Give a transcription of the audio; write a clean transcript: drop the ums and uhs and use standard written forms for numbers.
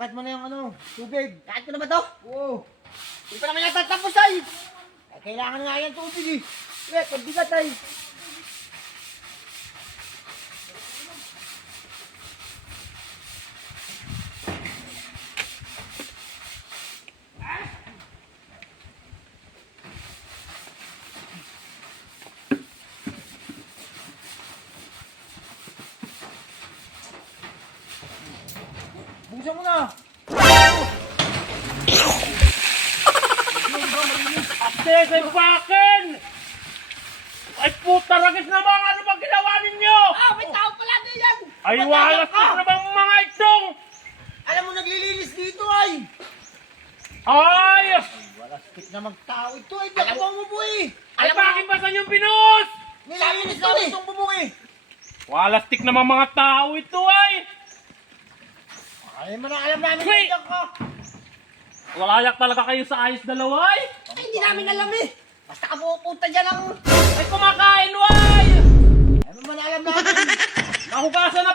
cut mo na yung ano, tubig. Kahit ko na ba to? Oo. Hindi pa naman natatapos ay. Kailangan nga yan tubig eh. Eh, pagbigat ay. Buksan mo na. Sesay pa akin! Ay puta ragis naman! Ano bang ginawa ninyo? Ah, may tao pala din yan. Ay walas na bang mga itong! Alam mo, naglilinis dito ay. Ay! Wala stick na magtao ito ay. Baka mo umubuhi. Ay bakit ba sa inyong pinuhos? Nililinis Sabi namin nito itong bubong eh. Walastik naman mga tao ito ay! Ay, man ang alam namin. Wait! Diyan ka. Walayak talaga kayo sa ayos dalawa ay! Ay, hindi namin alam eh. Basta ka pupunta dyan ang... Ay kumakain ay! Ay, man alam namin. Nahugasan na